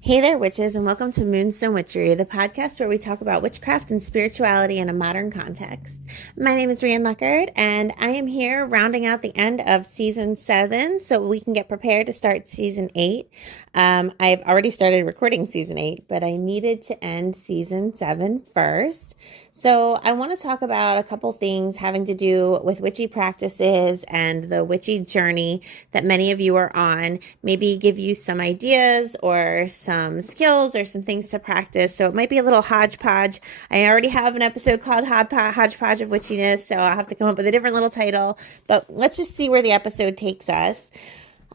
Hey there, witches, and welcome to Moonstone Witchery, the podcast where we talk about witchcraft and spirituality in a modern context. My name is Rian Luckard, and I am here rounding out the end of season 7 so we can get prepared to start season 8. I've already started recording season 8, but I needed to end season 7 first. So I want to talk about a couple things having to do with witchy practices and the witchy journey that many of you are on. Maybe give you some ideas or some skills or some things to practice. So it might be a little hodgepodge. I already have an episode called Hodgepodge of Witchiness, so I'll have to come up with a different little title. But let's just see where the episode takes us.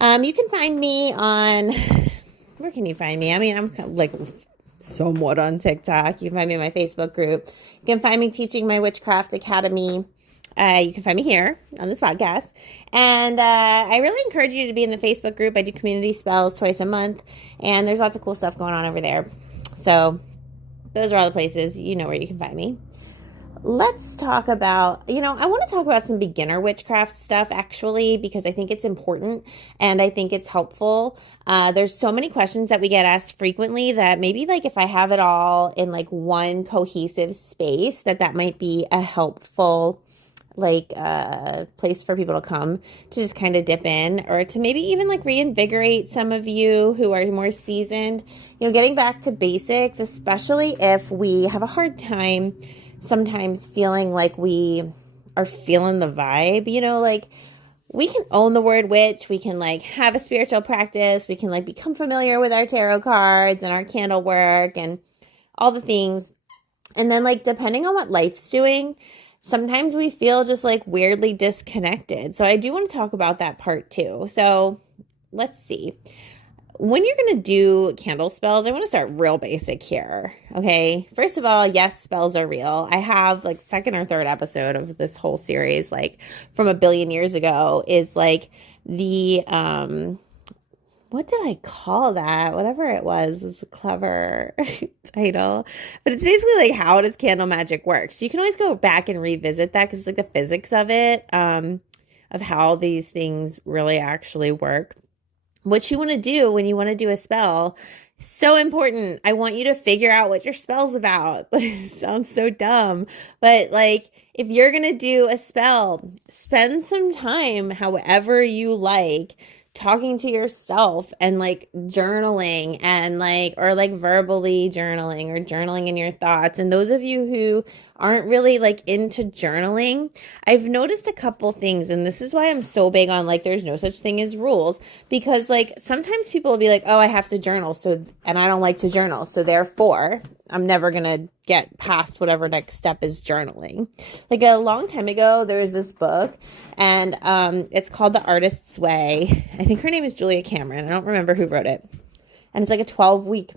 You can find me on... Where can you find me? I mean, I'm like... somewhat on TikTok. You can find me in my Facebook group. You can find me teaching my Witchcraft Academy. You can find me here on this podcast. And I really encourage you to be in the Facebook group. I do community spells twice a month, and there's lots of cool stuff going on over there. So those are all the places. You know where you can find me. Let's talk about, I want to talk about some beginner witchcraft stuff actually, because I think it's important and I think it's helpful. There's so many questions that we get asked frequently that maybe like if I have it all in like one cohesive space, that might be a helpful place for people to come to just kind of dip in, or to maybe even like reinvigorate some of you who are more seasoned, getting back to basics, especially if we have a hard time sometimes feeling like we are feeling the vibe, like we can own the word witch. We can like have a spiritual practice. We can like become familiar with our tarot cards and our candle work and all the things. And then like, depending on what life's doing, sometimes we feel just like weirdly disconnected. So I do want to talk about that part too. So let's see. When you're going to do candle spells, I want to start real basic here. Okay. First of all, yes, spells are real. I have like second or third episode of this whole series, like from a billion years ago, is like the, what did I call that? Whatever it was a clever title. But it's basically like, how does candle magic work? So you can always go back and revisit that because it's like the physics of it, of how these things really actually work. What you want to do when you want to do a spell, so important. I want you to figure out what your spell's about. Sounds so dumb, but like if you're going to do a spell, spend some time however you like talking to yourself and like journaling and like, or like verbally journaling or journaling in your thoughts. And those of you who aren't really like into journaling, I've noticed a couple things, and this is why I'm so big on like there's no such thing as rules, because like sometimes people will be like, oh, I have to journal, so, and I don't like to journal, so therefore I'm never gonna get past whatever next step is journaling. Like a long time ago, there was this book, and it's called The Artist's Way. I think her name is Julia Cameron. I don't remember who wrote it. And it's like a 12-week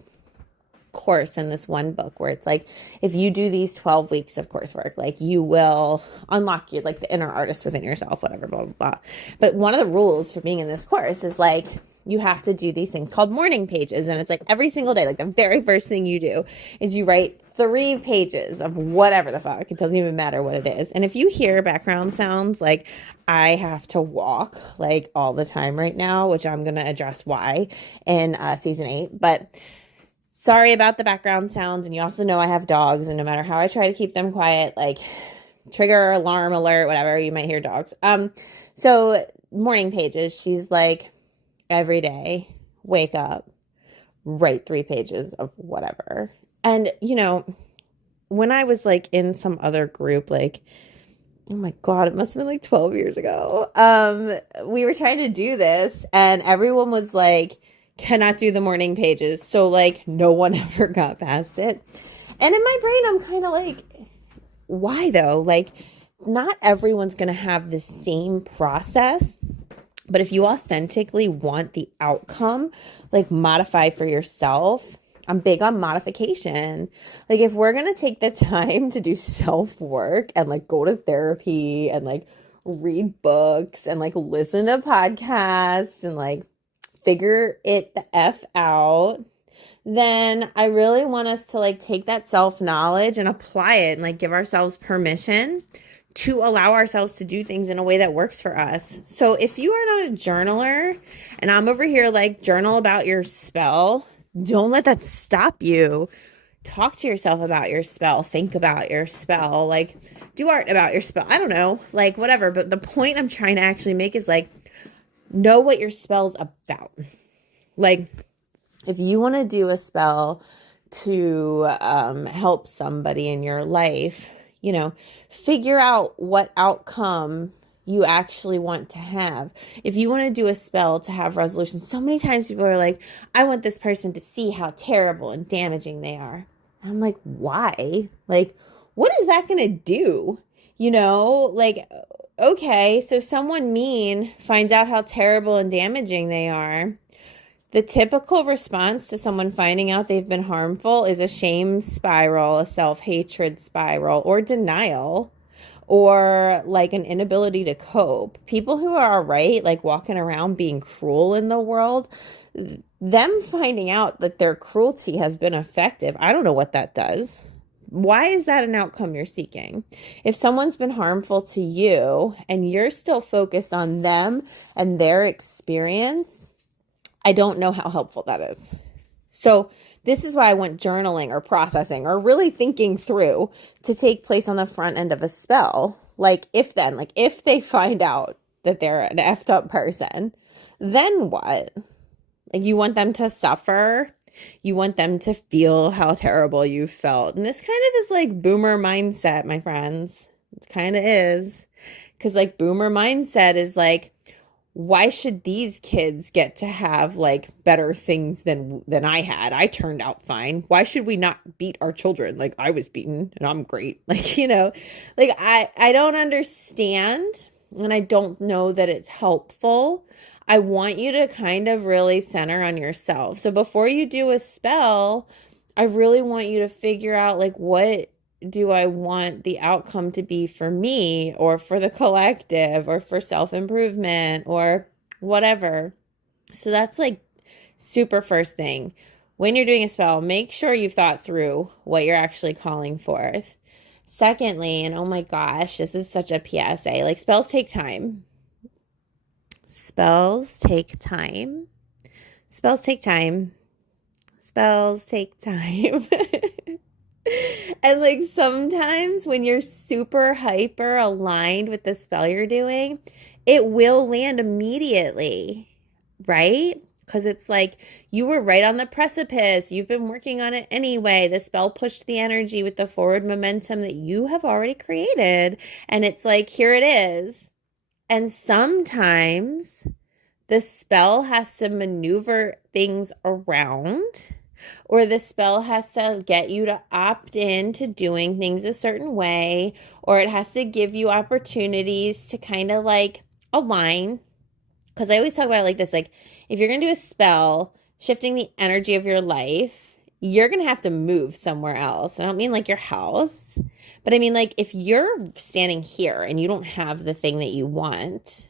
course in this one book where it's like, if you do these 12 weeks of coursework, like you will unlock you like the inner artist within yourself, whatever, blah, blah, blah. But one of the rules for being in this course is like, you have to do these things called morning pages. And it's like every single day, like the very first thing you do is you write 3 pages of whatever the fuck. It doesn't even matter what it is. And if you hear background sounds, like I have to walk like all the time right now, which I'm going to address why in season 8. But sorry about the background sounds. And you also know I have dogs, and no matter how I try to keep them quiet, like trigger, alarm, alert, whatever, you might hear dogs. So morning pages, she's like, every day, wake up, write 3 pages of whatever. And, when I was like in some other group, like, oh my God, it must have been like 12 years ago. We were trying to do this and everyone was like, cannot do the morning pages. So like no one ever got past it. And in my brain, I'm kind of like, why though? Like not everyone's going to have the same process. But if you authentically want the outcome, like modify for yourself. I'm big on modification. Like if we're going to take the time to do self-work and like go to therapy and like read books and like listen to podcasts and like figure it the F out, then I really want us to like take that self-knowledge and apply it and like give ourselves permission to allow ourselves to do things in a way that works for us. So if you are not a journaler and I'm over here like journal about your spell, Don't let that stop you. Talk to yourself about your spell. Think about your spell. Like, do art about your spell. I don't know, like, whatever. But the point I'm trying to actually make is like, know what your spell's about. Like, if you want to do a spell to help somebody in your life, figure out what outcome you actually want to have. If you want to do a spell to have resolution, so many times people are like, I want this person to see how terrible and damaging they are. I'm like, why? Like, what is that going to do? Like, okay, so someone mean finds out how terrible and damaging they are. The typical response to someone finding out they've been harmful is a shame spiral, a self-hatred spiral, or denial, or like an inability to cope. People who are all right, like walking around being cruel in the world, them finding out that their cruelty has been effective, I don't know what that does. Why is that an outcome you're seeking? If someone's been harmful to you and you're still focused on them and their experience, I don't know how helpful that is. So this is why I want journaling or processing or really thinking through to take place on the front end of a spell. Like if they find out that they're an effed up person, then what? Like you want them to suffer. You want them to feel how terrible you felt. And this kind of is like boomer mindset, my friends. It kind of is. Because like boomer mindset is like, why should these kids get to have like better things than I had? I turned out fine. Why should we not beat our children? Like I was beaten and I'm great. Like, like I don't understand and I don't know that it's helpful. I want you to kind of really center on yourself. So before you do a spell, I really want you to figure out like what do I want the outcome to be for me or for the collective or for self-improvement or whatever. So that's like super first thing. When you're doing a spell, make sure you've thought through what you're actually calling forth. Secondly, and oh my gosh, this is such a PSA, like spells take time. Spells take time. Spells take time. Spells take time. And like sometimes when you're super hyper aligned with the spell you're doing, it will land immediately, right? Because it's like you were right on the precipice. You've been working on it anyway. The spell pushed the energy with the forward momentum that you have already created. And it's like, here it is. And sometimes the spell has to maneuver things around, or the spell has to get you to opt in to doing things a certain way, or it has to give you opportunities to kind of like align. Because I always talk about it like this, like if you're going to do a spell, shifting the energy of your life, you're going to have to move somewhere else. I don't mean like your house, but I mean like if you're standing here and you don't have the thing that you want,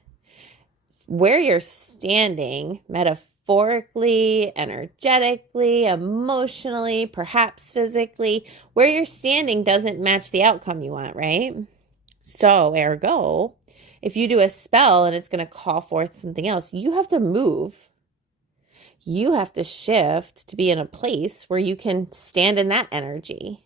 where you're standing, metaphorically, energetically, emotionally, perhaps physically, where you're standing doesn't match the outcome you want, right? So, ergo, if you do a spell and it's going to call forth something else, you have to move. You have to shift to be in a place where you can stand in that energy.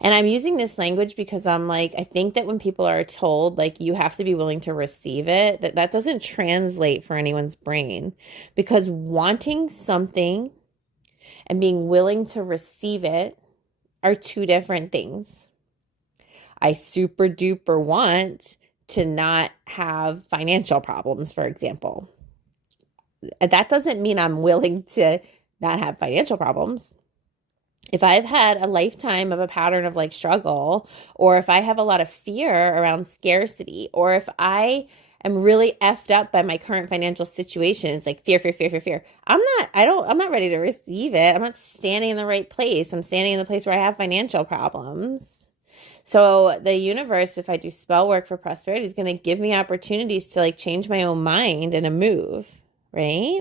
And I'm using this language because I'm like, I think that when people are told like you have to be willing to receive it, that doesn't translate for anyone's brain, because wanting something and being willing to receive it are two different things. I super duper want to not have financial problems, for example. That doesn't mean I'm willing to not have financial problems. If I've had a lifetime of a pattern of like struggle, or if I have a lot of fear around scarcity, or if I am really effed up by my current financial situation, it's like fear, fear, fear, fear, fear. I'm not ready to receive it. I'm not standing in the right place. I'm standing in the place where I have financial problems. So the universe, if I do spell work for prosperity, is going to give me opportunities to like change my own mind in a move, right?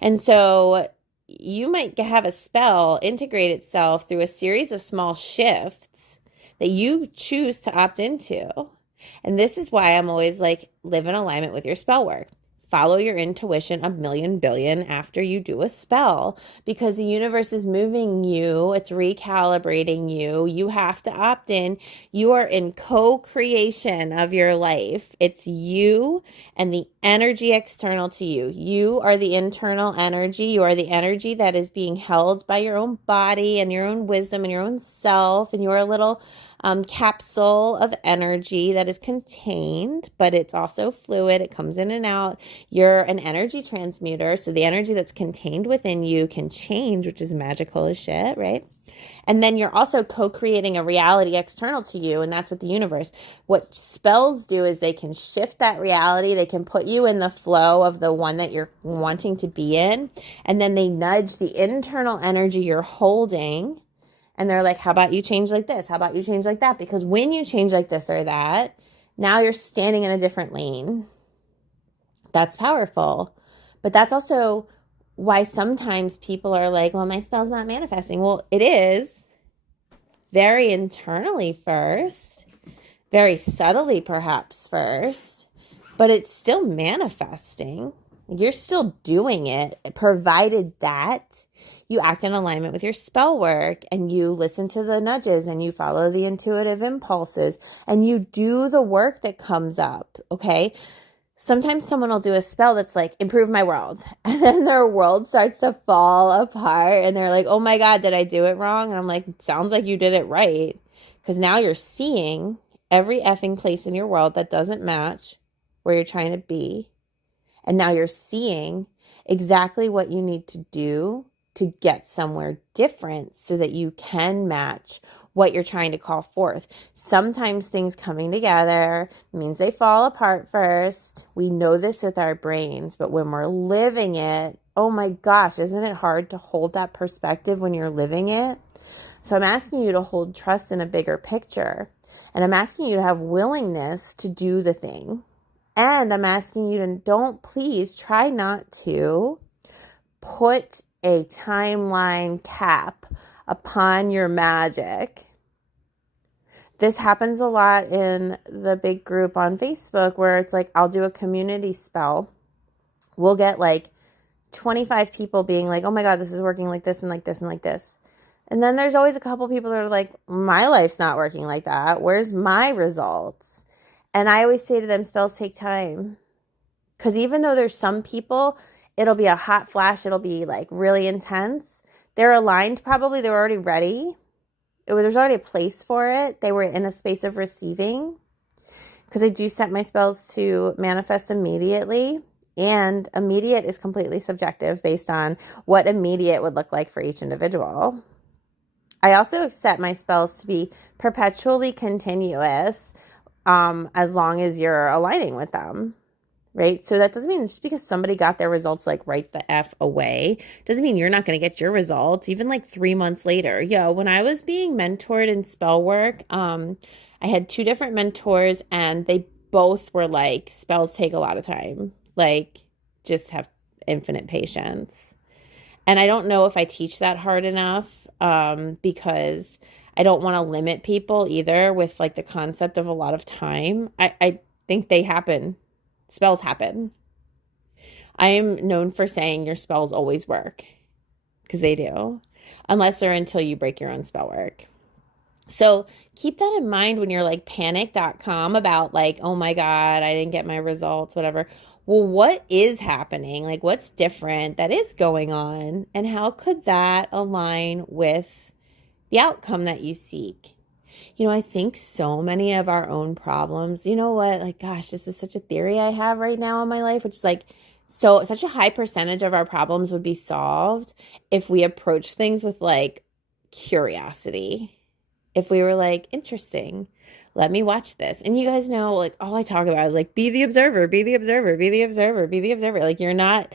And so you might have a spell integrate itself through a series of small shifts that you choose to opt into. And this is why I'm always like, live in alignment with your spell work. follow your intuition a million billion after you do a spell, because the universe is moving you, it's recalibrating you. You have to opt in. You are in co-creation of your life. It's you and the energy external to you. You are the internal energy. You are the energy that is being held by your own body and your own wisdom and your own self, and you're a little capsule of energy that is contained, but it's also fluid. It comes in and out. You're an energy transmuter, so the energy that's contained within you can change, which is magical as shit, right? And then you're also co-creating a reality external to you, and that's what the universe. What spells do is they can shift that reality. They can put you in the flow of the one that you're wanting to be in, and then they nudge the internal energy you're holding. And they're like, how about you change like this? How about you change like that? Because when you change like this or that, now you're standing in a different lane. That's powerful. But that's also why sometimes people are like, well, my spell's not manifesting. Well, it is very internally first, very subtly perhaps first, but it's still manifesting. You're still doing it, provided that you act in alignment with your spell work and you listen to the nudges and you follow the intuitive impulses and you do the work that comes up, okay? Sometimes someone will do a spell that's like, improve my world. And then their world starts to fall apart and they're like, oh my God, did I do it wrong? And I'm like, sounds like you did it right. Because now you're seeing every effing place in your world that doesn't match where you're trying to be. And now you're seeing exactly what you need to do to get somewhere different so that you can match what you're trying to call forth. Sometimes things coming together means they fall apart first. We know this with our brains, but when we're living it, oh my gosh, isn't it hard to hold that perspective when you're living it? So I'm asking you to hold trust in a bigger picture. And I'm asking you to have willingness to do the thing. And I'm asking you to please try not to put a timeline cap upon your magic. This happens a lot in the big group on Facebook where it's like, I'll do a community spell. We'll get like 25 people being like, oh my God, this is working like this and like this and like this. And then there's always a couple people that are like, my life's not working like that. Where's my results? And I always say to them, spells take time. Because even though there's some people, it'll be a hot flash. It'll be like really intense. They're aligned probably. They're already ready. There's already a place for it. They were in a space of receiving. Because I do set my spells to manifest immediately. And immediate is completely subjective based on what immediate would look like for each individual. I also set my spells to be perpetually continuous. As long as you're aligning with them, right? So that doesn't mean just because somebody got their results like right the F away, doesn't mean you're not going to get your results even like 3 months later. When I was being mentored in spell work, I had 2 different mentors and they both were like, spells take a lot of time. Like, just have infinite patience. And I don't know if I teach that hard enough because I don't want to limit people either with like the concept of a lot of time. I think they happen. Spells happen. I am known for saying your spells always work because they do, unless or until you break your own spell work. So keep that in mind when you're like panic.com about like, oh my God, I didn't get my results, whatever. Well, what is happening? Like what's different that is going on? And how could that align with the outcome that you seek? I think so many of our own problems, you know what, like, gosh, this is such a theory I have right now in my life, which is like, such a high percentage of our problems would be solved if we approach things with like curiosity. If we were like, interesting, let me watch this. And you guys know, like, all I talk about is like, be the observer, be the observer, be the observer, be the observer. Like, you're not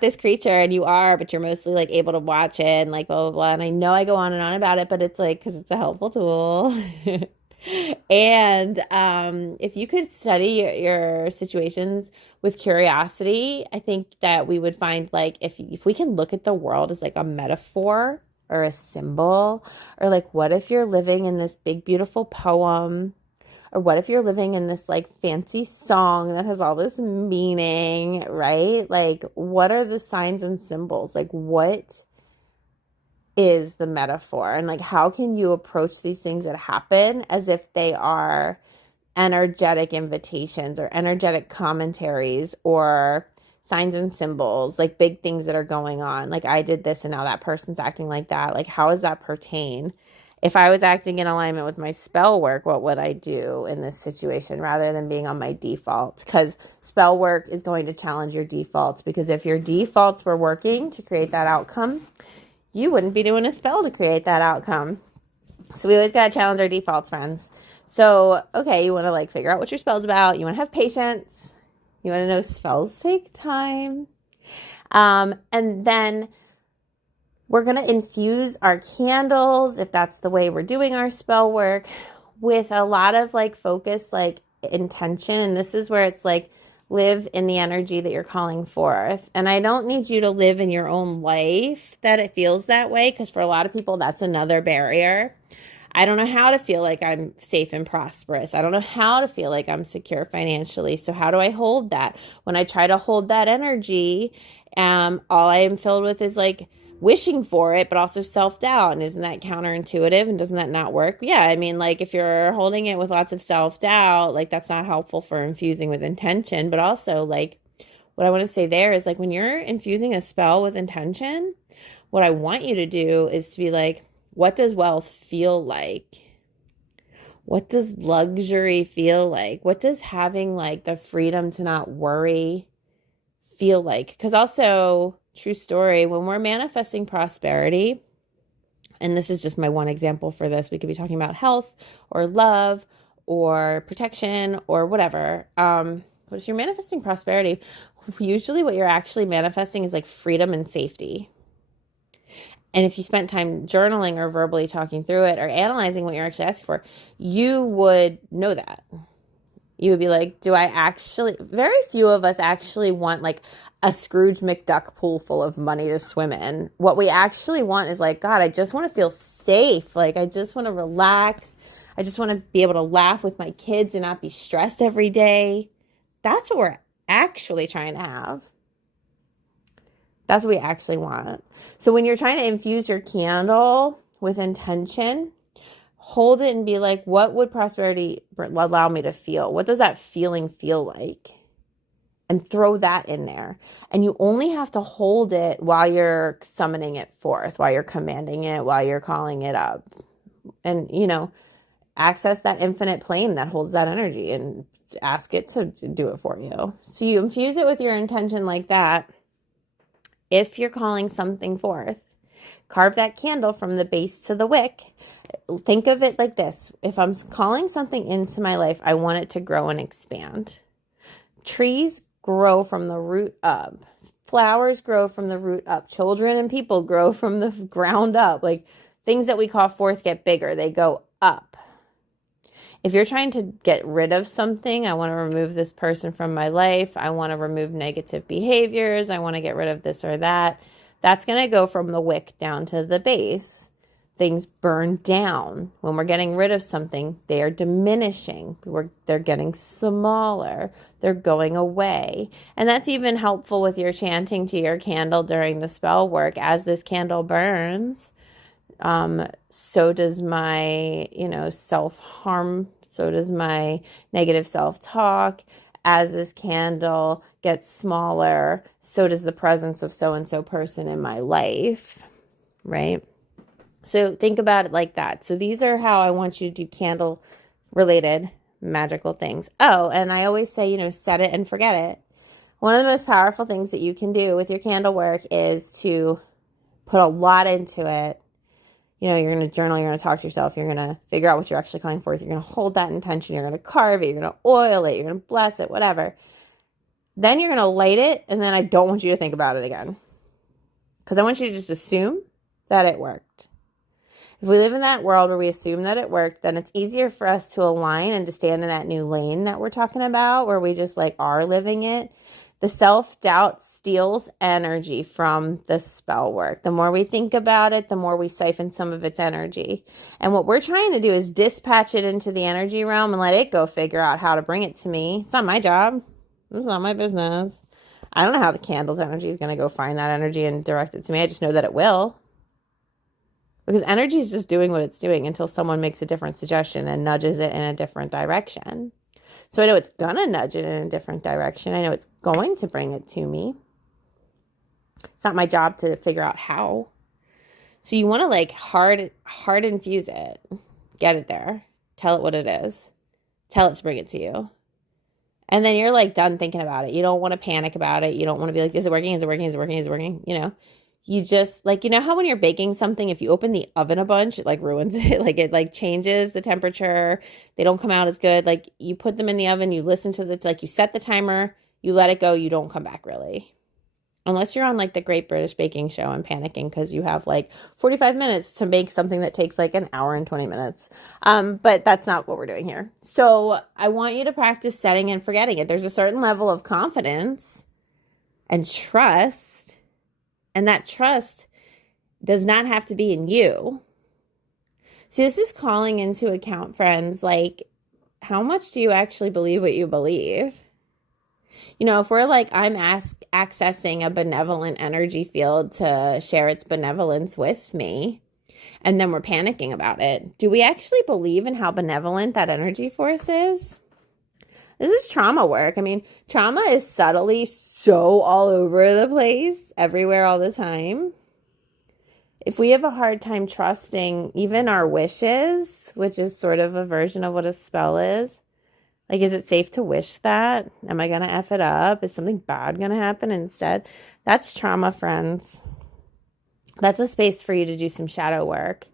this creature and you are, but you're mostly like able to watch it and like blah, blah, blah. And I know I go on and on about it, but it's like, because it's a helpful tool. And if you could study your situations with curiosity, I think that we would find like, if we can look at the world as like a metaphor or a symbol, or like, what if you're living in this big, beautiful poem Or what if you're living in this like fancy song that has all this meaning, right? Like, what are the signs and symbols? Like, what is the metaphor? And like, how can you approach these things that happen as if they are energetic invitations or energetic commentaries or signs and symbols, like big things that are going on? Like, I did this and now that person's acting like that. Like, how does that pertain? If I was acting in alignment with my spell work, what would I do in this situation rather than being on my default? Because spell work is going to challenge your defaults, because if your defaults were working to create that outcome, you wouldn't be doing a spell to create that outcome. So we always got to challenge our defaults, friends. So, okay, you want to like figure out what your spell's about. You want to have patience. You want to know spells take time. And then we're going to infuse our candles, if that's the way we're doing our spell work, with a lot of like focus, like intention. And this is where it's like, live in the energy that you're calling forth. And I don't need you to live in your own life that it feels that way, because for a lot of people, that's another barrier. I don't know how to feel like I'm safe and prosperous. I don't know how to feel like I'm secure financially. So how do I hold that? When I try to hold that energy, all I am filled with is like wishing for it, but also self-doubt. And isn't that counterintuitive? And doesn't that not work? Yeah. I mean, like if you're holding it with lots of self-doubt, like that's not helpful for infusing with intention. But also like what I want to say there is like when you're infusing a spell with intention, what I want you to do is to be like, what does wealth feel like? What does luxury feel like? What does having like the freedom to not worry feel like? Because also, true story, when we're manifesting prosperity, and this is just my one example for this, we could be talking about health or love or protection or whatever. But if you're manifesting prosperity, usually what you're actually manifesting is like freedom and safety. And if you spent time journaling or verbally talking through it or analyzing what you're actually asking for, you would know that. You would be like, do I actually, very few of us actually want like a Scrooge McDuck pool full of money to swim in. What we actually want is like, God, I just want to feel safe. Like, I just want to relax. I just want to be able to laugh with my kids and not be stressed every day. That's what we're actually trying to have. That's what we actually want. So when you're trying to infuse your candle with intention, hold it and be like, what would prosperity allow me to feel? What does that feeling feel like? And throw that in there. And you only have to hold it while you're summoning it forth, while you're commanding it, while you're calling it up. And, you know, access that infinite plane that holds that energy and ask it to do it for you. So you infuse it with your intention like that. If you're calling something forth, carve that candle from the base to the wick. Think of it like this. If I'm calling something into my life, I want it to grow and expand. Trees grow from the root up. Flowers grow from the root up. Children and people grow from the ground up. Like things that we call forth get bigger. They go up. If you're trying to get rid of something, I want to remove this person from my life. I want to remove negative behaviors. I want to get rid of this or that. That's going to go from the wick down to the base. Things burn down. When we're getting rid of something, they are diminishing. They're getting smaller. They're going away. And that's even helpful with your chanting to your candle during the spell work. As this candle burns, so does my, self-harm. So does my negative self-talk. As this candle gets smaller, so does the presence of so-and-so person in my life, right? So think about it like that. So these are how I want you to do candle-related magical things. Oh, and I always say, set it and forget it. One of the most powerful things that you can do with your candle work is to put a lot into it. You're going to journal, you're going to talk to yourself, you're going to figure out what you're actually calling forth, you're going to hold that intention, you're going to carve it, you're going to oil it, you're going to bless it, whatever. Then you're going to light it, and then I don't want you to think about it again. Because I want you to just assume that it worked. If we live in that world where we assume that it worked, then it's easier for us to align and to stand in that new lane that we're talking about, where we just are living it, The self-doubt steals energy from the spell work. The more we think about it, the more we siphon some of its energy. And what we're trying to do is dispatch it into the energy realm and let it go figure out how to bring it to me. It's not my job. It's not my business. I don't know how the candle's energy is going to go find that energy and direct it to me. I just know that it will. Because energy is just doing what it's doing until someone makes a different suggestion and nudges it in a different direction. So I know it's going to nudge it in a different direction. I know it's going to bring it to me. It's not my job to figure out how. So you want to like hard infuse it. Get it there. Tell it what it is. Tell it to bring it to you. And then you're like done thinking about it. You don't want to panic about it. You don't want to be like, is it working? Is it working? Is it working? Is it working? You know, you just like, you know how when you're baking something, if you open the oven a bunch, it like ruins it. Like it like changes the temperature. They don't come out as good. Like you put them in the oven, you listen to the, like you set the timer, you let it go. You don't come back really. Unless you're on like the Great British Baking Show and panicking because you have like 45 minutes to make something that takes like an hour and 20 minutes. But that's not what we're doing here. So I want you to practice setting and forgetting it. There's a certain level of confidence and trust. And that trust does not have to be in you. See, this is calling into account, friends, like how much do you actually believe what you believe? You know, if we're like, I'm accessing a benevolent energy field to share its benevolence with me, and then we're panicking about it, do we actually believe in how benevolent that energy force is? This is trauma work. I mean, trauma is subtly so all over the place, everywhere, all the time. If we have a hard time trusting even our wishes, which is sort of a version of what a spell is, like, is it safe to wish that? Am I going to F it up? Is something bad going to happen instead? That's trauma, friends. That's a space for you to do some shadow work.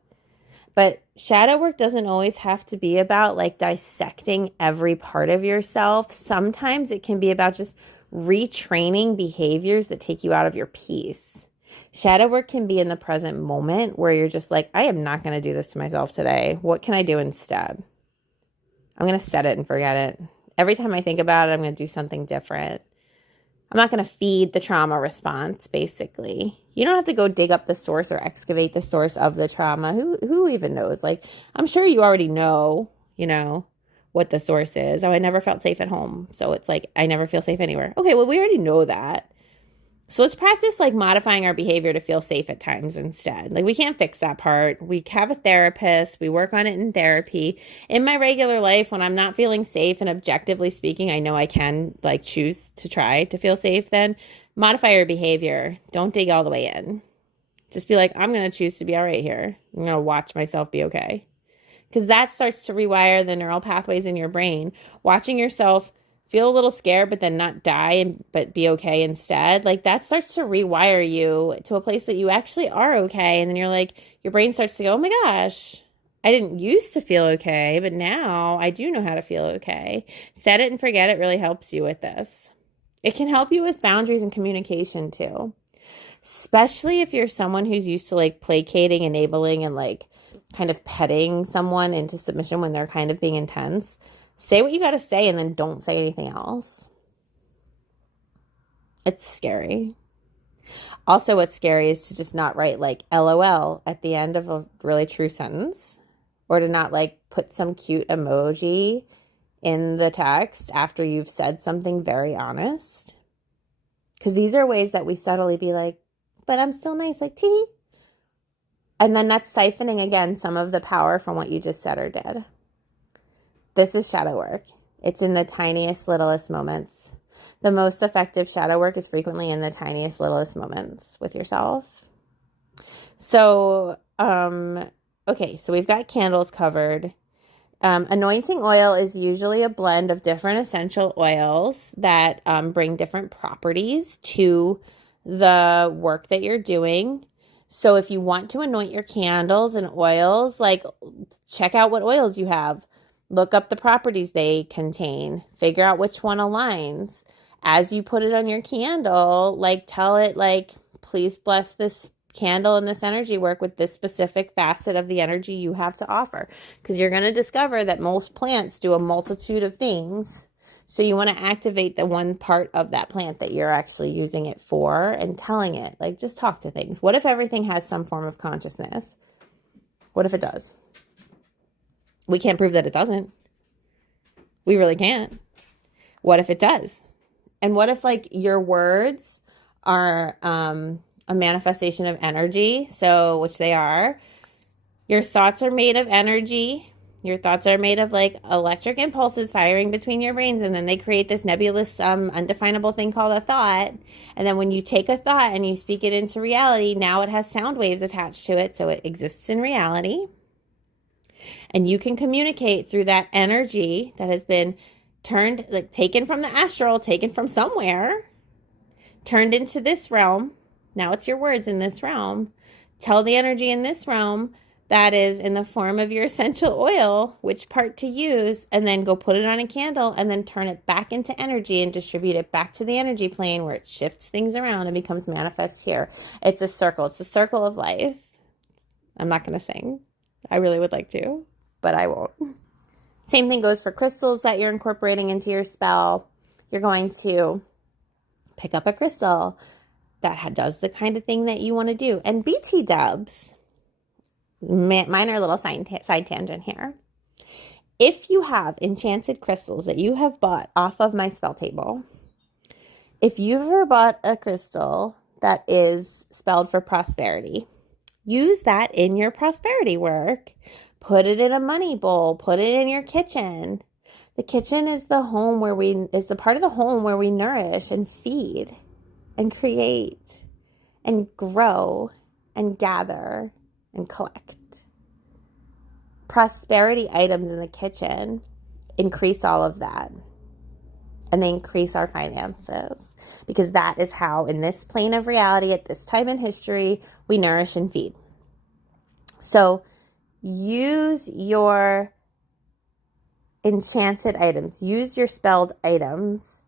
But shadow work doesn't always have to be about like dissecting every part of yourself. Sometimes it can be about just retraining behaviors that take you out of your peace. Shadow work can be in the present moment where you're just like, I am not going to do this to myself today. What can I do instead? I'm going to set it and forget it. Every time I think about it, I'm going to do something different. I'm not going to feed the trauma response, basically. You don't have to go dig up the source or excavate the source of the trauma. Who even knows? Like, I'm sure you already know, you know, what the source is. Oh, I never felt safe at home. So it's like, I never feel safe anywhere. Okay, well, we already know that. So let's practice like modifying our behavior to feel safe at times instead. Like we can't fix that part. We have a therapist. We work on it in therapy. In my regular life, when I'm not feeling safe and objectively speaking, I know I can like choose to try to feel safe. Then modify your behavior. Don't dig all the way in. Just be like, I'm going to choose to be all right here. I'm going to watch myself be okay. Because that starts to rewire the neural pathways in your brain. Watching yourself feel a little scared, but then not die, but be okay instead. Like that starts to rewire you to a place that you actually are okay. And then you're like, your brain starts to go, oh my gosh, I didn't used to feel okay, but now I do know how to feel okay. Set it and forget it really helps you with this. It can help you with boundaries and communication too. Especially if you're someone who's used to like placating, enabling, and like kind of petting someone into submission when they're kind of being intense. Say what you got to say and then don't say anything else. It's scary. Also, what's scary is to just not write like LOL at the end of a really true sentence, or to not like put some cute emoji in the text after you've said something very honest. Because these are ways that we subtly be like, but I'm still nice, like tee. And then that's siphoning again some of the power from what you just said or did. This is shadow work. It's in the tiniest, littlest moments. The most effective shadow work is frequently in the tiniest, littlest moments with yourself. So, okay, so we've got candles covered. Anointing oil is usually a blend of different essential oils that bring different properties to the work that you're doing. So if you want to anoint your candles and oils, like check out what oils you have. Look up the properties they contain. Figure out which one aligns. As you put it on your candle, like tell it like, please bless this candle and this energy work with this specific facet of the energy you have to offer. Because you're going to discover that most plants do a multitude of things So you want to activate the one part of that plant that you're actually using it for and telling it, like, just talk to things. What if everything has some form of consciousness? What if it does? We can't prove that it doesn't. We really can't. What if it does? And what if, like, your words are a manifestation of energy? So, which they are. Your thoughts are made of energy. Your thoughts are made of like electric impulses firing between your brains, and then they create this nebulous, undefinable thing called a thought. And then when you take a thought and you speak it into reality, now it has sound waves attached to it, so it exists in reality. And you can communicate through that energy that has been turned, like taken from the astral, taken from somewhere, turned into this realm. Now it's your words in this realm. Tell the energy in this realm that is in the form of your essential oil, which part to use, and then go put it on a candle and then turn it back into energy and distribute it back to the energy plane where it shifts things around and becomes manifest here. It's a circle. It's the circle of life. I'm not going to sing. I really would like to, but I won't. Same thing goes for crystals that you're incorporating into your spell. You're going to pick up a crystal that does the kind of thing that you want to do. And BT dubs, minor little side tangent here. If you have enchanted crystals that you have bought off of my spell table, if you've ever bought a crystal that is spelled for prosperity, use that in your prosperity work. Put it in a money bowl. Put it in your kitchen. The kitchen is the home where it's the part of the home where we nourish and feed and create and grow and gather and collect. Prosperity items in the kitchen increase all of that. And they increase our finances. Because that is how, in this plane of reality, at this time in history, we nourish and feed. So use your enchanted items. Use your spelled items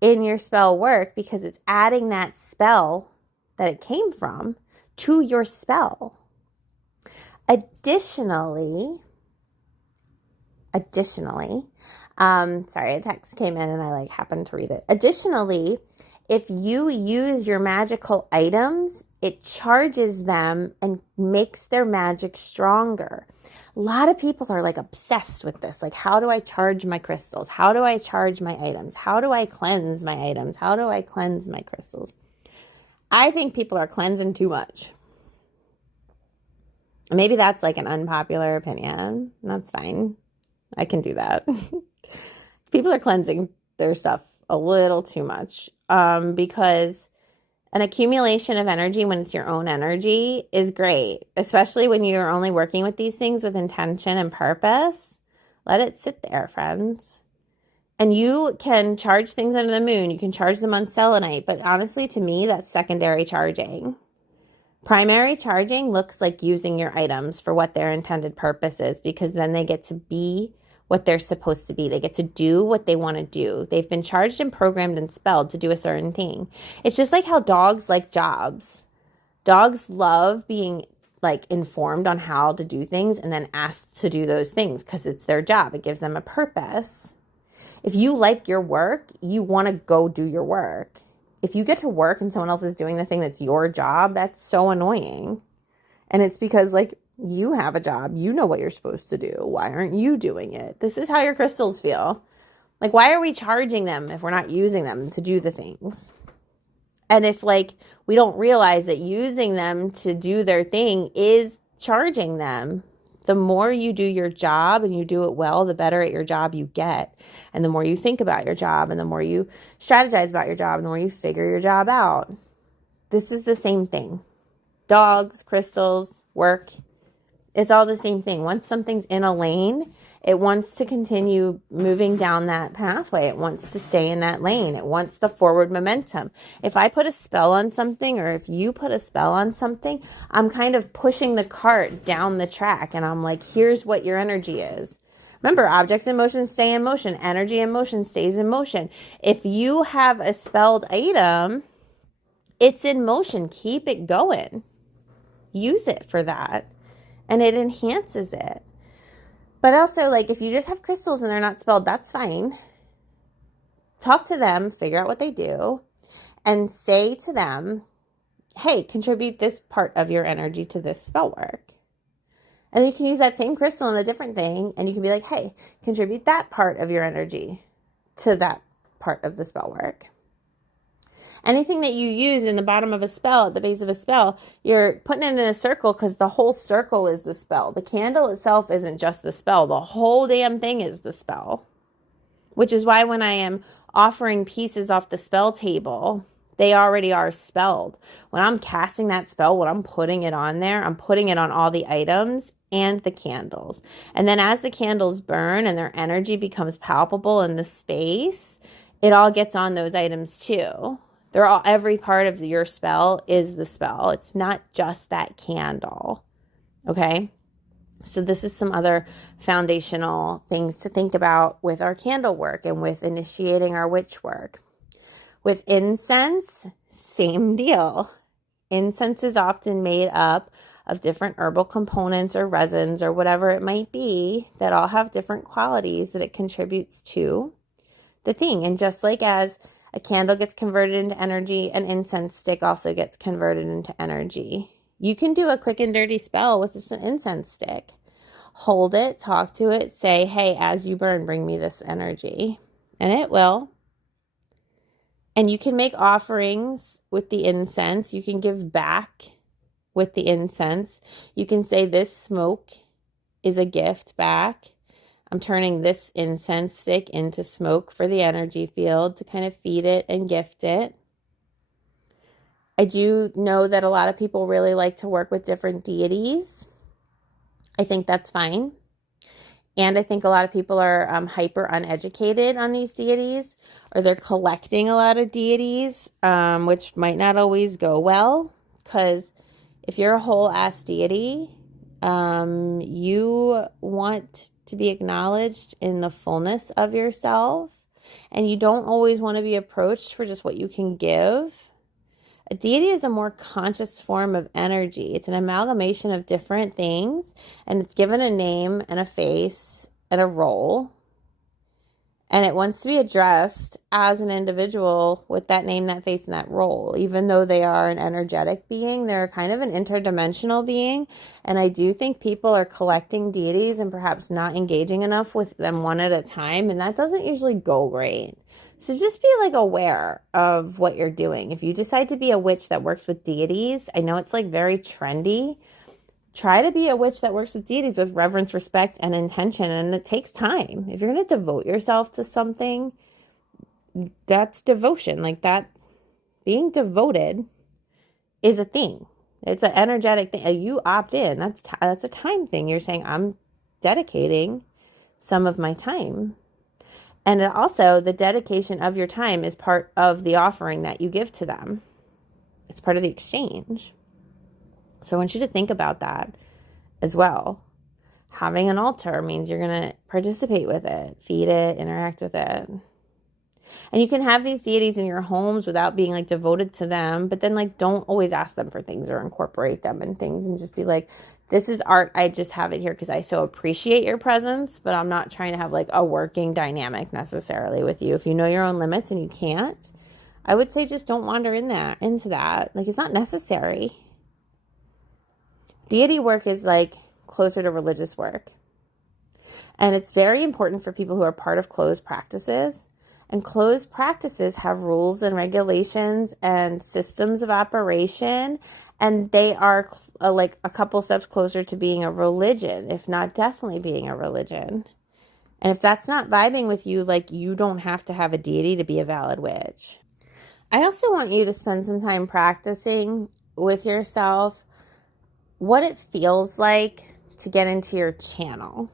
in your spell work, because it's adding that spell that it came from to your spell. Additionally, sorry, a text came in and I happened to read it. Additionally, if you use your magical items, it charges them and makes their magic stronger. A lot of people are obsessed with this. How do I charge my crystals? How do I charge my items? How do I cleanse my items? How do I cleanse my crystals? I think people are cleansing too much. Maybe that's an unpopular opinion. That's fine. I can do that. People are cleansing their stuff a little too much, because an accumulation of energy when it's your own energy is great, especially when you're only working with these things with intention and purpose. Let it sit there, friends. And you can charge things under the moon. You can charge them on selenite. But honestly, to me, that's secondary charging. Primary charging looks like using your items for what their intended purpose is, because then they get to be what they're supposed to be. They get to do what they want to do. They've been charged and programmed and spelled to do a certain thing. It's just like how dogs like jobs. Dogs love being informed on how to do things and then asked to do those things because it's their job. It gives them a purpose. If you like your work, you want to go do your work. If you get to work and someone else is doing the thing that's your job, that's so annoying. And it's because you have a job. You know what you're supposed to do. Why aren't you doing it? This is how your crystals feel. Why are we charging them if we're not using them to do the things? And if we don't realize that using them to do their thing is charging them, the more you do your job and you do it well, the better at your job you get. And the more you think about your job and the more you strategize about your job and the more you figure your job out. This is the same thing. Dogs, crystals, work, it's all the same thing. Once something's in a lane, it wants to continue moving down that pathway. It wants to stay in that lane. It wants the forward momentum. If I put a spell on something, or if you put a spell on something, I'm kind of pushing the cart down the track. And I'm here's what your energy is. Remember, objects in motion stay in motion. Energy in motion stays in motion. If you have a spelled item, it's in motion. Keep it going. Use it for that. And it enhances it. But also, if you just have crystals and they're not spelled, that's fine. talk to them, figure out what they do, and say to them, hey, contribute this part of your energy to this spell work. And you can use that same crystal in a different thing, and you can be like, hey, contribute that part of your energy to that part of the spell work. Anything that you use in the bottom of a spell, at the base of a spell, you're putting it in a circle because the whole circle is the spell. The candle itself isn't just the spell. The whole damn thing is the spell. Which is why when I am offering pieces off the spell table, they already are spelled. When I'm casting that spell, when I'm putting it on there, I'm putting it on all the items and the candles. And then as the candles burn and their energy becomes palpable in the space, it all gets on those items too. They're all, every part of your spell is the spell. It's not just that candle. Okay? So this is some other foundational things to think about with our candle work and with initiating our witch work. With incense, same deal. Incense is often made up of different herbal components or resins or whatever it might be that all have different qualities that it contributes to the thing. And just like as a candle gets converted into energy, an incense stick also gets converted into energy. You can do a quick and dirty spell with just an incense stick. Hold it, talk to it, say, hey, as you burn, bring me this energy. And it will. And you can make offerings with the incense. You can give back with the incense. You can say, this smoke is a gift back. I'm turning this incense stick into smoke for the energy field to kind of feed it and gift it. I do know that a lot of people really like to work with different deities. I think that's fine. And I think a lot of people are hyper uneducated on these deities, or they're collecting a lot of deities, which might not always go well, because if you're a whole ass deity, you want to be acknowledged in the fullness of yourself, and you don't always want to be approached for just what you can give. A deity is a more conscious form of energy. It's an amalgamation of different things, and it's given a name and a face and a role. And it wants to be addressed as an individual with that name, that face, and that role. Even though they are an energetic being, they're kind of an interdimensional being. And I do think people are collecting deities and perhaps not engaging enough with them one at a time. And that doesn't usually go great. So just be like aware of what you're doing. If you decide to be a witch that works with deities, I know it's like very trendy. Try to be a witch that works with deities with reverence, respect, and intention. And it takes time. If you're going to devote yourself to something, that's devotion. Like that, being devoted is a thing. It's an energetic thing. You opt in. That's a time thing. You're saying, I'm dedicating some of my time. And also, the dedication of your time is part of the offering that you give to them. It's part of the exchange. So I want you to think about that as well. Having an altar means you're going to participate with it, feed it, interact with it. And you can have these deities in your homes without being like devoted to them, but then like don't always ask them for things or incorporate them in things, and just be like, this is art. I just have it here because I so appreciate your presence, but I'm not trying to have like a working dynamic necessarily with you. If you know your own limits and you can't, I would say just don't wander into that. Like, it's not necessary. Deity work is like closer to religious work. And it's very important for people who are part of closed practices. And closed practices have rules and regulations and systems of operation. And they are like a couple steps closer to being a religion, if not definitely being a religion. And if that's not vibing with you, like, you don't have to have a deity to be a valid witch. I also want you to spend some time practicing with yourself what it feels like to get into your channel.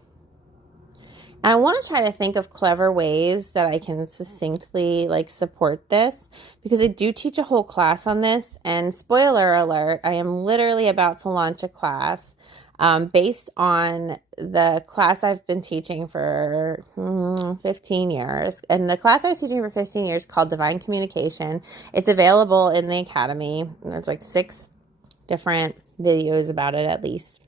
And I want to try to think of clever ways that I can succinctly like support this, because I do teach a whole class on this. And spoiler alert, I am literally about to launch a class based on the class I've been teaching for 15 years. And the class I was teaching for 15 years called Divine Communication. It's available in the Academy. There's like 6 different videos about it at least.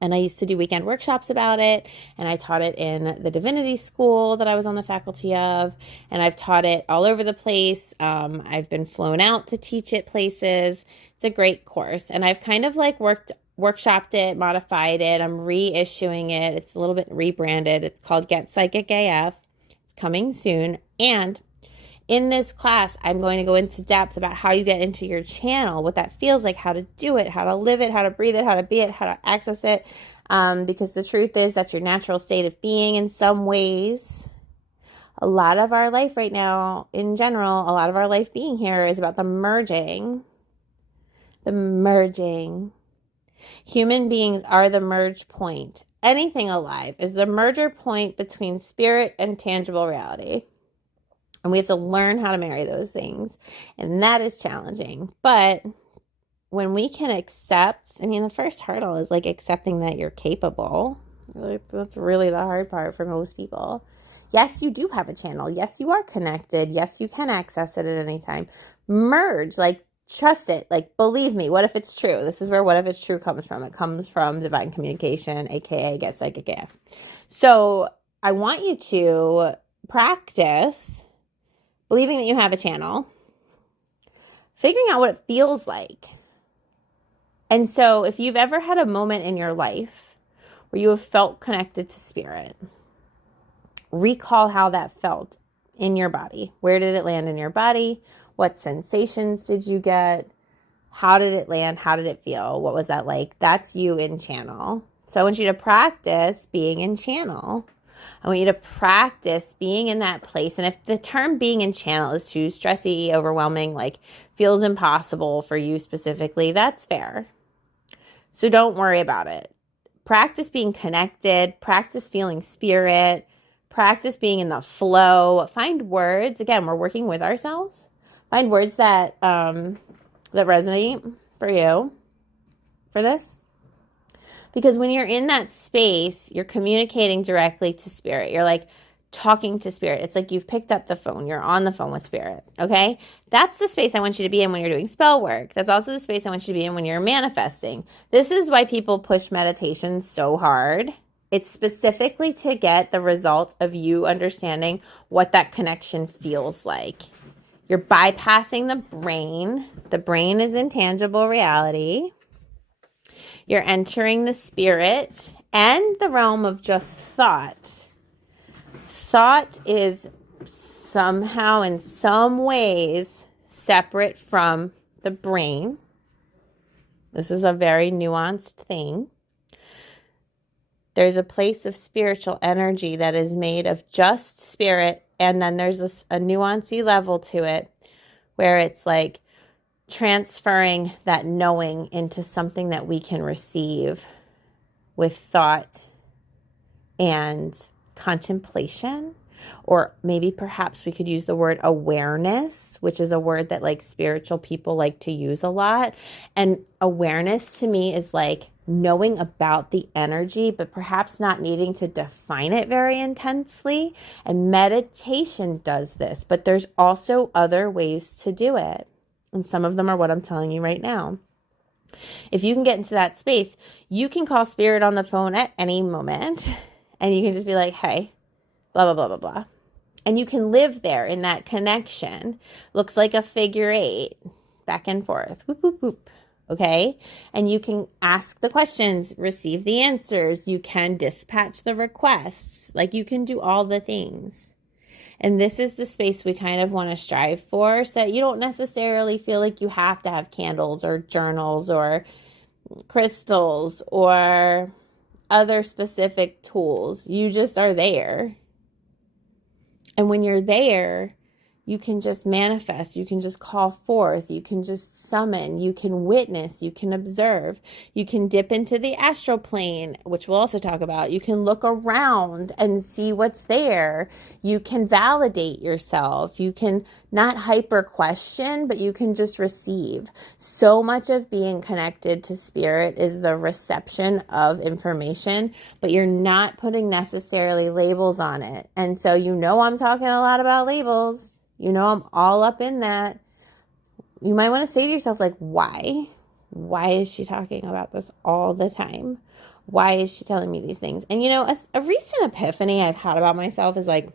And I used to do weekend workshops about it, and I taught it in the divinity school that I was on the faculty of, and I've taught it all over the place. I've been flown out to teach it places. It's a great course, and I've kind of like workshopped it, modified it. I'm reissuing it. It's a little bit rebranded. It's called Get Psychic AF. It's coming soon, and in this class, I'm going to go into depth about how you get into your channel, what that feels like, how to do it, how to live it, how to breathe it, how to be it, how to access it. Because the truth is that's your natural state of being in some ways. A lot of our life right now, in general, a lot of our life being here is about the merging. The merging. Human beings are the merge point. Anything alive is the merger point between spirit and tangible reality. And we have to learn how to marry those things. And that is challenging. But when we can accept, I mean, the first hurdle is like accepting that you're capable. That's really the hard part for most people. Yes, you do have a channel. Yes, you are connected. Yes, you can access it at any time. Merge, like trust it. Like, believe me, what if it's true? This is where what if it's true comes from. It comes from divine communication, aka Get Psychic AF. So I want you to practice believing that you have a channel, figuring out what it feels like. And so if you've ever had a moment in your life where you have felt connected to spirit, recall how that felt in your body. Where did it land in your body? What sensations did you get? How did it land? How did it feel? What was that like? That's you in channel. So I want you to practice being in channel. I want you to practice being in that place. And if the term being in channel is too stressy, overwhelming, like feels impossible for you specifically, that's fair. So don't worry about it. Practice being connected, practice feeling spirit, practice being in the flow. Find words. Again, we're working with ourselves. Find words that resonate for you for this. Because when you're in that space, you're communicating directly to spirit. You're like talking to spirit. It's like you've picked up the phone. You're on the phone with spirit. Okay? That's the space I want you to be in when you're doing spell work. That's also the space I want you to be in when you're manifesting. This is why people push meditation so hard. It's specifically to get the result of you understanding what that connection feels like. You're bypassing the brain. The brain is intangible reality. You're entering the spirit and the realm of just thought. Thought is somehow, in some ways, separate from the brain. This is a very nuanced thing. There's a place of spiritual energy that is made of just spirit, and then there's a nuancy level to it where it's like transferring that knowing into something that we can receive with thought and contemplation, or maybe perhaps we could use the word awareness, which is a word that like spiritual people like to use a lot. And awareness to me is like knowing about the energy, but perhaps not needing to define it very intensely. And meditation does this, but there's also other ways to do it. And some of them are what I'm telling you right now. If you can get into that space, you can call spirit on the phone at any moment and you can just be like, hey, blah, blah, blah, blah, blah. And you can live there in that connection. Looks like a figure 8, back and forth, whoop, whoop, whoop. Okay. And you can ask the questions, receive the answers. You can dispatch the requests. Like you can do all the things. And this is the space we kind of want to strive for, so that you don't necessarily feel like you have to have candles or journals or crystals or other specific tools. You just are there. And when you're there, you can just manifest, you can just call forth, you can just summon, you can witness, you can observe, you can dip into the astral plane, which we'll also talk about. You can look around and see what's there. You can validate yourself. You can not hyper question, but you can just receive. So much of being connected to spirit is the reception of information, but you're not putting necessarily labels on it. And so I'm talking a lot about labels. I'm all up in that. You might want to say to yourself, like, why? Why is she talking about this all the time? Why is she telling me these things? And a recent epiphany I've had about myself is like,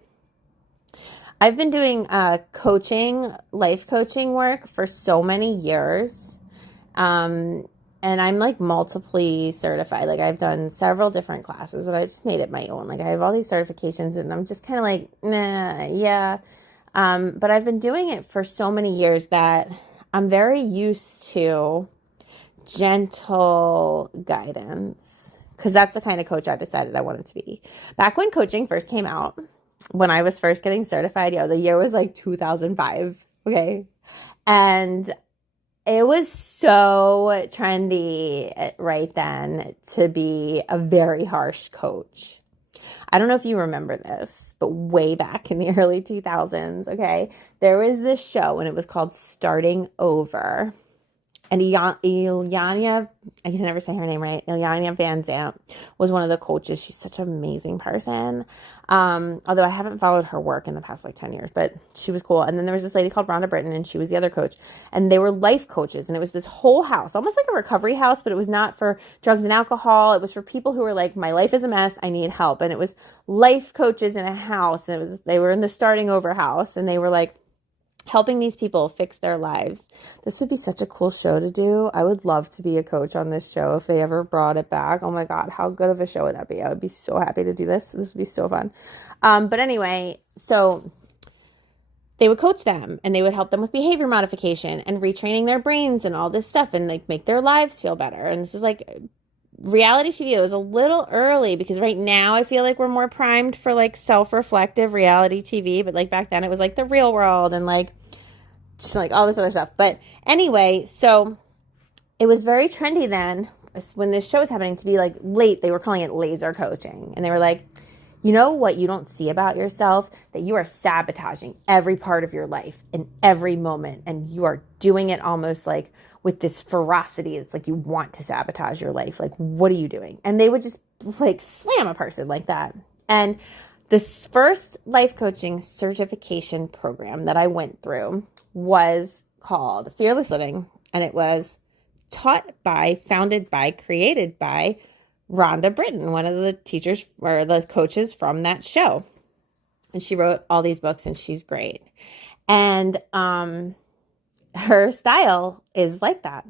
I've been doing life coaching work for so many years. Um, and I'm like multiply certified. Like I've done several different classes, but I've just made it my own. Like I have all these certifications and I'm just kind of like, nah, yeah. But I've been doing it for so many years that I'm very used to gentle guidance because that's the kind of coach I decided I wanted to be. Back when coaching first came out, when I was first getting certified, the year was like 2005. Okay. And it was so trendy right then to be a very harsh coach. I don't know if you remember this, but way back in the early 2000s, okay, there was this show and it was called Starting Over. And Ilyana, I can never say her name right, Ilyana Van Zant was one of the coaches. She's such an amazing person. Although I haven't followed her work in the past like 10 years, but she was cool. And then there was this lady called Rhonda Britton, and she was the other coach. And they were life coaches. And it was this whole house, almost like a recovery house, but it was not for drugs and alcohol. It was for people who were like, my life is a mess, I need help. And it was life coaches in a house. And they were in the Starting Over house. And they were like, helping these people fix their lives. This would be such a cool show to do. I would love to be a coach on this show if they ever brought it back. Oh my God, how good of a show would that be? I would be so happy to do this. This would be so fun. But anyway, so they would coach them and they would help them with behavior modification and retraining their brains and all this stuff and like make their lives feel better. And this is like reality TV. It was a little early because right now I feel like we're more primed for like self-reflective reality TV, but like back then it was like The Real World and like just like all this other stuff. But anyway, so it was very trendy then when this show was happening to be like they were calling it laser coaching. And they were like, you know what you don't see about yourself? That you are sabotaging every part of your life in every moment. And you are doing it almost like with this ferocity. It's like you want to sabotage your life. Like, what are you doing? And they would just like slam a person like that. And this first life coaching certification program that I went through was called Fearless Living. And it was founded by, created by Rhonda Britton, one of the teachers or the coaches from that show. And she wrote all these books and she's great. And her style is like that.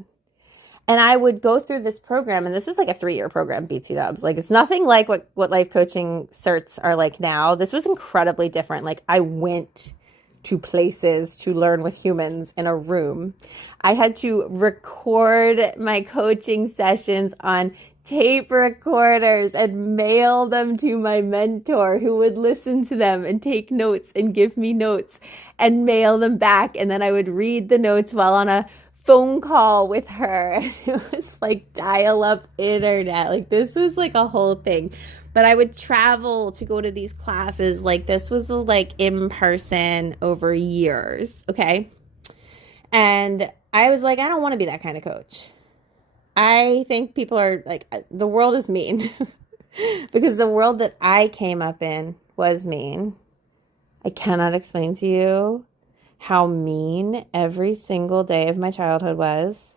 And I would go through this program, and this was like a 3-year program, BT Dubs. Like it's nothing like what life coaching certs are like now. This was incredibly different. Like I went to places to learn with humans in a room. I had to record my coaching sessions on tape recorders and mail them to my mentor who would listen to them and take notes and give me notes and mail them back. And then I would read the notes while on a phone call with her. It was like dial-up internet. Like this was like a whole thing. But I would travel to go to these classes. Like this was like in person over years. Okay. And I was like, I don't want to be that kind of coach. I think people are like, the world is mean because the world that I came up in was mean. I cannot explain to you how mean every single day of my childhood was.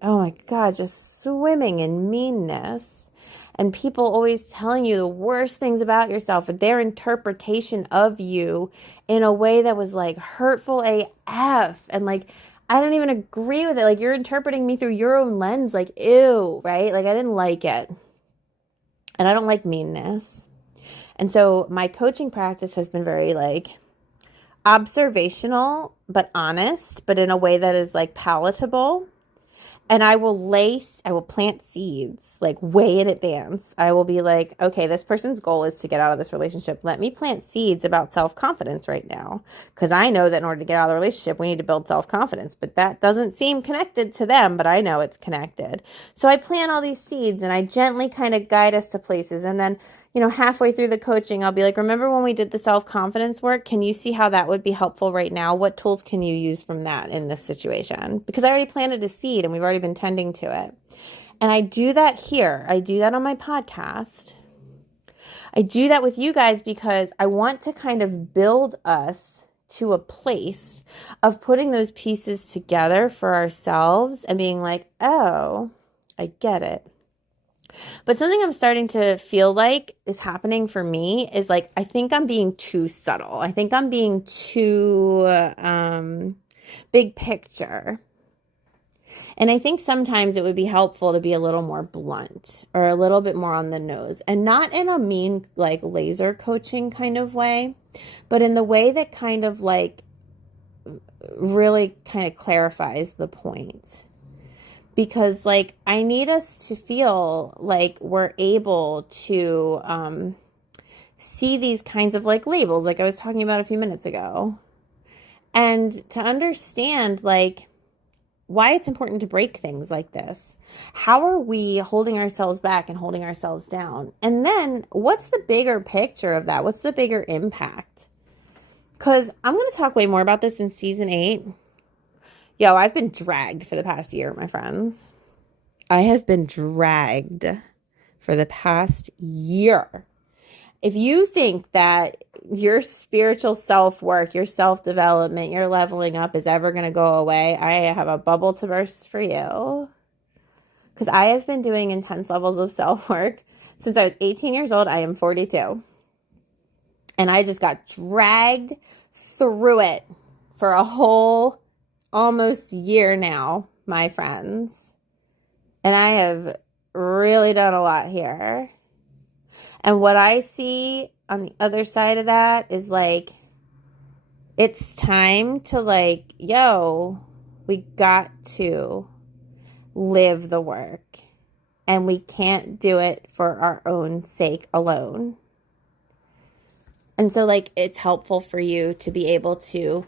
Oh my God, just swimming in meanness. And people always telling you the worst things about yourself and their interpretation of you in a way that was like hurtful AF. And like, I don't even agree with it. Like you're interpreting me through your own lens. Like, ew, right? Like I didn't like it. And I don't like meanness. And so my coaching practice has been very like observational, but honest, but in a way that is like palatable. And I will plant seeds like way in advance. I will be like, okay, this person's goal is to get out of this relationship. Let me plant seeds about self-confidence right now. Because I know that in order to get out of the relationship, we need to build self-confidence. But that doesn't seem connected to them, but I know it's connected. So I plant all these seeds and I gently kind of guide us to places. And then, halfway through the coaching, I'll be like, remember when we did the self-confidence work? Can you see how that would be helpful right now? What tools can you use from that in this situation? Because I already planted a seed and we've already been tending to it. And I do that here. I do that on my podcast. I do that with you guys because I want to kind of build us to a place of putting those pieces together for ourselves and being like, oh, I get it. But something I'm starting to feel like is happening for me is like, I think I'm being too subtle. I think I'm being too big picture. And I think sometimes it would be helpful to be a little more blunt or a little bit more on the nose, and not in a mean, like laser coaching kind of way, but in the way that kind of like really kind of clarifies the point. Because like I need us to feel like we're able to see these kinds of like labels, like I was talking about a few minutes ago, and to understand like why it's important to break things like this. How are we holding ourselves back and holding ourselves down? And then what's the bigger picture of that? What's the bigger impact? Because I'm going to talk way more about this in season 8. Yo, I've been dragged for the past year, my friends. I have been dragged for the past year. If you think that your spiritual self-work, your self-development, your leveling up is ever going to go away, I have a bubble to burst for you. Because I have been doing intense levels of self-work since I was 18 years old. I am 42. And I just got dragged through it for a whole almost year now, my friends. And I have really done a lot here. And what I see on the other side of that is like, it's time to like, yo, we got to live the work. And we can't do it for our own sake alone. And so like, it's helpful for you to be able to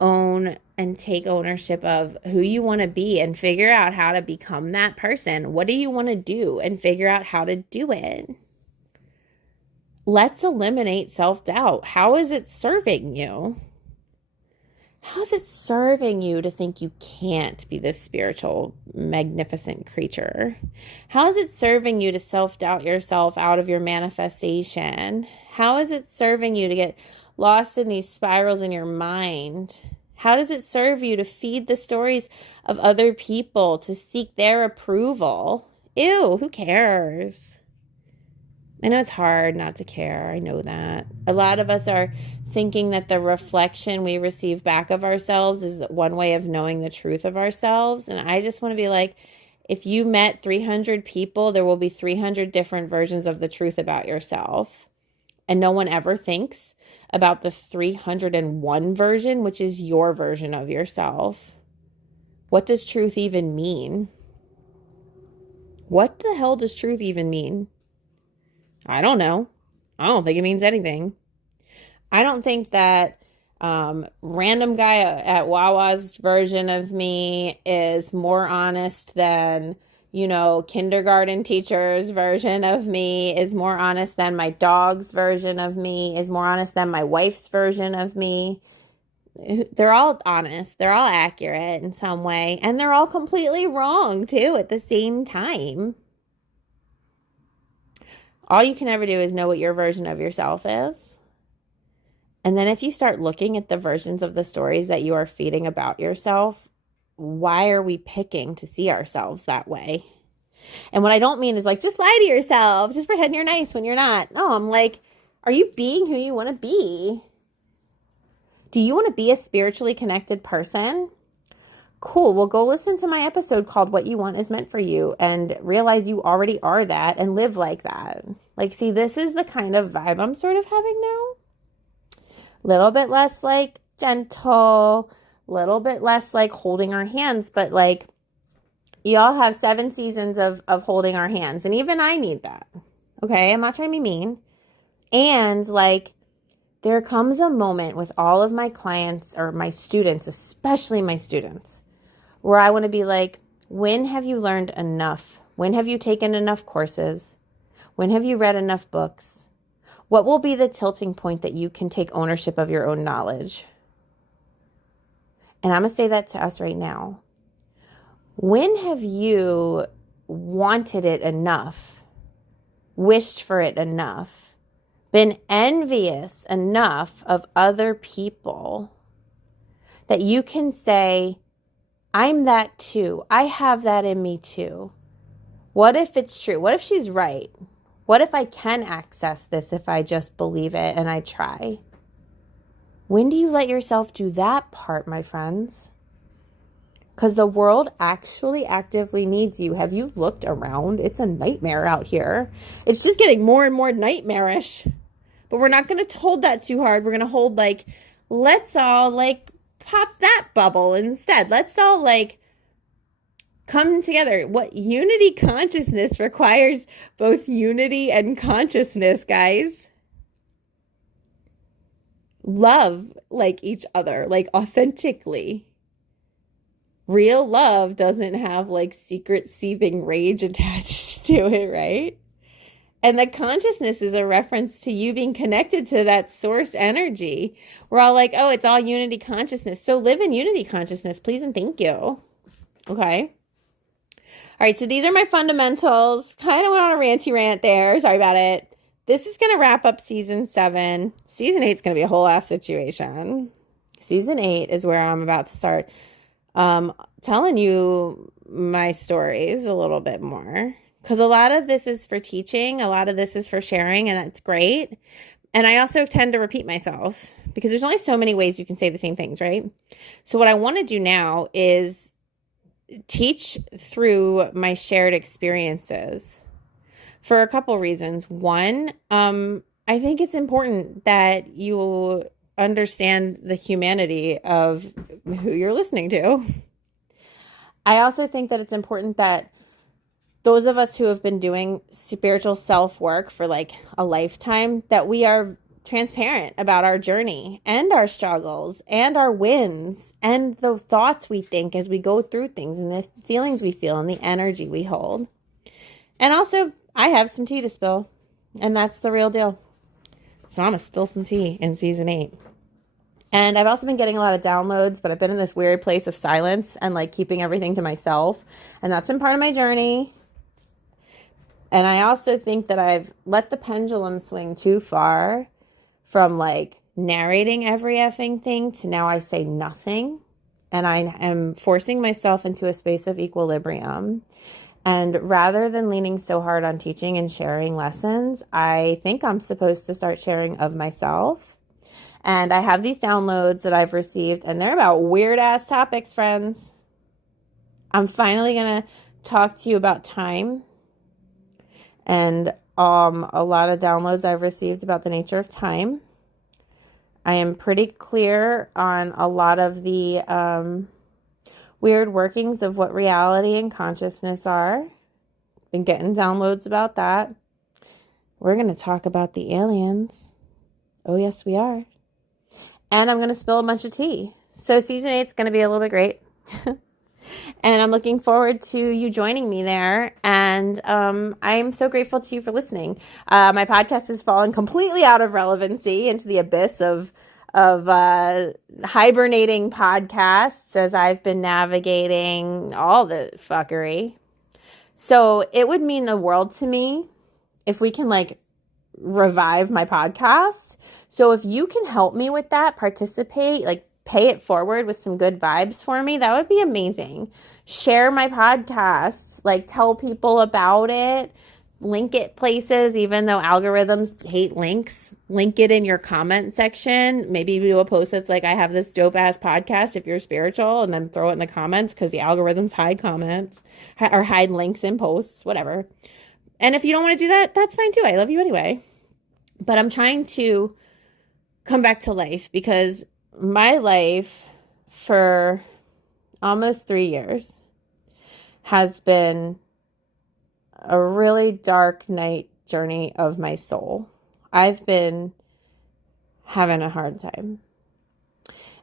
own and take ownership of who you want to be and figure out how to become that person. What do you want to do? And figure out how to do it. Let's eliminate self-doubt. How is it serving you? How is it serving you to think you can't be this spiritual, magnificent creature? How is it serving you to self-doubt yourself out of your manifestation? How is it serving you to get lost in these spirals in your mind? How does it serve you to feed the stories of other people, to seek their approval? Ew, who cares? I know it's hard not to care. I know that. A lot of us are thinking that the reflection we receive back of ourselves is one way of knowing the truth of ourselves. And I just want to be like, if you met 300 people, there will be 300 different versions of the truth about yourself. And no one ever thinks about the 301 version, which is your version of yourself. What does truth even mean? What the hell does truth even mean? I don't know. I don't think it means anything. I don't think that random guy at Wawa's version of me is more honest than, kindergarten teacher's version of me, is more honest than my dog's version of me, is more honest than my wife's version of me. They're all honest. They're all accurate in some way. And they're all completely wrong, too, at the same time. All you can ever do is know what your version of yourself is. And then if you start looking at the versions of the stories that you are feeding about yourself, why are we picking to see ourselves that way? And what I don't mean is like, just lie to yourself. Just pretend you're nice when you're not. No, I'm like, are you being who you want to be? Do you want to be a spiritually connected person? Cool. Well, go listen to my episode called What You Want Is Meant for You and realize you already are that and live like that. Like, see, this is the kind of vibe I'm sort of having now. Little bit less like gentle, little bit less like holding our hands, but like y'all have 7 seasons of holding our hands. And even I need that. Okay. I'm not trying to be mean. And like, there comes a moment with all of my clients or my students, especially my students, where I want to be like, when have you learned enough? When have you taken enough courses? When have you read enough books? What will be the tilting point that you can take ownership of your own knowledge? And I'm going to say that to us right now. When have you wanted it enough, wished for it enough, been envious enough of other people that you can say, I'm that too. I have that in me too. What if it's true? What if she's right? What if I can access this if I just believe it and I try? When do you let yourself do that part, my friends? Because the world actually actively needs you. Have you looked around? It's a nightmare out here. It's just getting more and more nightmarish. But we're not going to hold that too hard. We're going to hold like, let's all like pop that bubble instead. Let's all like come together. What unity consciousness requires both unity and consciousness, guys. Love like each other, like authentically. Real love doesn't have like secret seething rage attached to it, right? And the consciousness is a reference to you being connected to that source energy. We're all like, oh, it's all unity consciousness. So live in unity consciousness, please and thank you. Okay. All right, so these are my fundamentals. Kind of went on a ranty rant there. Sorry about it. This is going to wrap up season 7. Season 8 is going to be a whole ass situation. Season 8 is where I'm about to start telling you my stories a little bit more. Because a lot of this is for teaching. A lot of this is for sharing, and that's great. And I also tend to repeat myself because there's only so many ways you can say the same things, right? So what I want to do now is teach through my shared experiences for a couple reasons. One, I think it's important that you understand the humanity of who you're listening to. I also think that it's important that those of us who have been doing spiritual self-work for like a lifetime, that we are transparent about our journey and our struggles and our wins and the thoughts we think as we go through things and the feelings we feel and the energy we hold. And also, I have some tea to spill, and that's the real deal. So I'm going to spill some tea in season 8. And I've also been getting a lot of downloads, but I've been in this weird place of silence and like keeping everything to myself. And that's been part of my journey. And I also think that I've let the pendulum swing too far from like narrating every effing thing to now I say nothing. And I am forcing myself into a space of equilibrium. And rather than leaning so hard on teaching and sharing lessons, I think I'm supposed to start sharing of myself. And I have these downloads that I've received, and they're about weird ass topics, friends. I'm finally going to talk to you about time. And a lot of downloads I've received about the nature of time. I am pretty clear on a lot of the weird workings of what reality and consciousness are. Been getting downloads about that. We're going to talk about the aliens. Oh, yes, we are. And I'm going to spill a bunch of tea. So season 8 is going to be a little bit great. And I'm looking forward to you joining me there. And I'm so grateful to you for listening. My podcast has fallen completely out of relevancy into the abyss of hibernating podcasts as I've been navigating all the fuckery. So it would mean the world to me if we can like revive my podcast. So if you can help me with that, participate, like pay it forward with some good vibes for me, that would be amazing. Share my podcast, like tell people about it, link it places, even though algorithms hate links. Link it in your comment section. Maybe do a post that's like, I have this dope ass podcast if you're spiritual, and then throw it in the comments because the algorithms hide comments or hide links in posts, whatever. And if you don't want to do that, that's fine too. I love you anyway. But I'm trying to come back to life because my life for almost 3 years has been a really dark night journey of my soul. I've been having a hard time.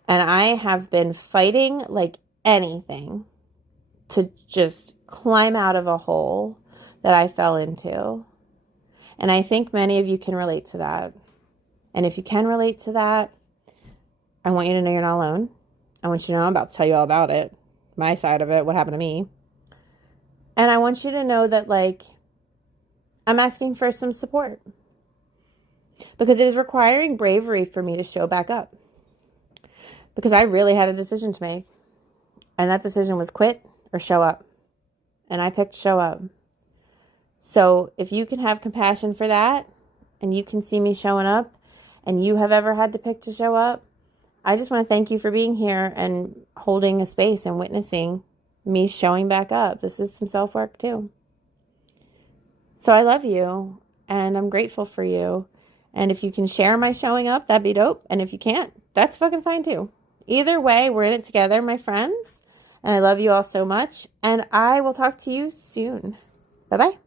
And I have been fighting like anything to just climb out of a hole that I fell into. And I think many of you can relate to that. And if you can relate to that, I want you to know you're not alone. I want you to know I'm about to tell you all about it, my side of it, what happened to me. And I want you to know that, like, I'm asking for some support because it is requiring bravery for me to show back up because I really had a decision to make. And that decision was quit or show up. And I picked show up. So if you can have compassion for that, and you can see me showing up, and you have ever had to pick to show up, I just want to thank you for being here and holding a space and witnessing me showing back up. This is some self-work too. So I love you, and I'm grateful for you. And if you can share my showing up, that'd be dope. And if you can't, that's fucking fine too. Either way, we're in it together, my friends. And I love you all so much. And I will talk to you soon. Bye-bye.